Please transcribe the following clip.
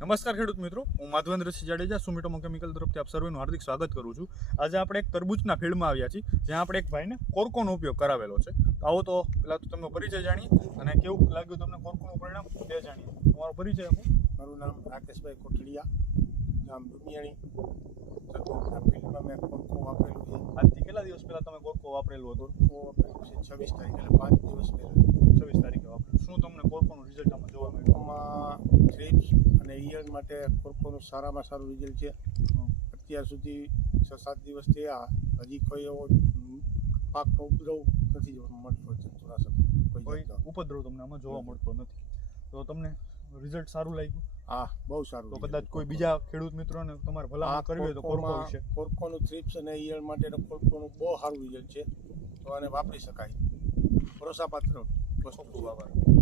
નમસ્કાર ખેડૂત મિત્રો હું માધવેન્દ્રસિંહ જાડેજા સુમિટોમો કેમિકલ તરફથી આપ સર્વેનું હાર્દિક સ્વાગત કરું છું. આજે આપણે એક તરબૂચના ફિલ્ડમાં આવ્યા છીએ જ્યાં આપણે એક ભાઈને કોરકોનો ઉપયોગ કરાવેલો છે. તો આવો તો પહેલાં તો તમને પરિચય જાણીએ અને કેવું લાગ્યું તમને કોરકોનું પરિણામ તે જાણીએ. તમારો પરિચય આપો. મારું નામ રાકેશભાઈ કોઠડિયા ગામ ફિલ્ડમાં મેં કોરકો વાપરેલું છે. આજથી કેટલા દિવસ પહેલાં તમે કોરકો વાપરેલો હતો? કોકો વાપરેલું છે છવ્વીસ તારીખ એટલે પાંચ દિવસ પહેલાં. છવ્વીસ તારીખે વાપરેલું. શું તમને કોર્કોનું રિઝલ્ટ આમાં જોવા મળ્યું? અને ઈયળ માટે ખોરખોનું સારામાં સારું રિઝલ્ટ છે. અત્યાર સુધી છ સાત દિવસ થયા. હજી કોઈ એવો પાકનો ઉપદ્રવ નથી જોવા મળતો જંતુનાશક કોઈ કોઈ. ઉપદ્રવ તમને આમાં જોવા મળતો નથી. તો તમને રિઝલ્ટ સારું લાગ્યું? હા બહુ સારું તો કદાચ કોઈ બીજા ખેડૂત મિત્રોને તમારે આ ભલામણ કરવી હોય તો કોરકો વિશે. કોરકોનું થ્રીપ્સ અને ઈયળ માટે કોરકોનું બહુ સારું રિઝલ્ટ છે. તો આને વાપરી શકાય. ભરોસાપાત્ર વસ્તુ ખૂબ આભાર.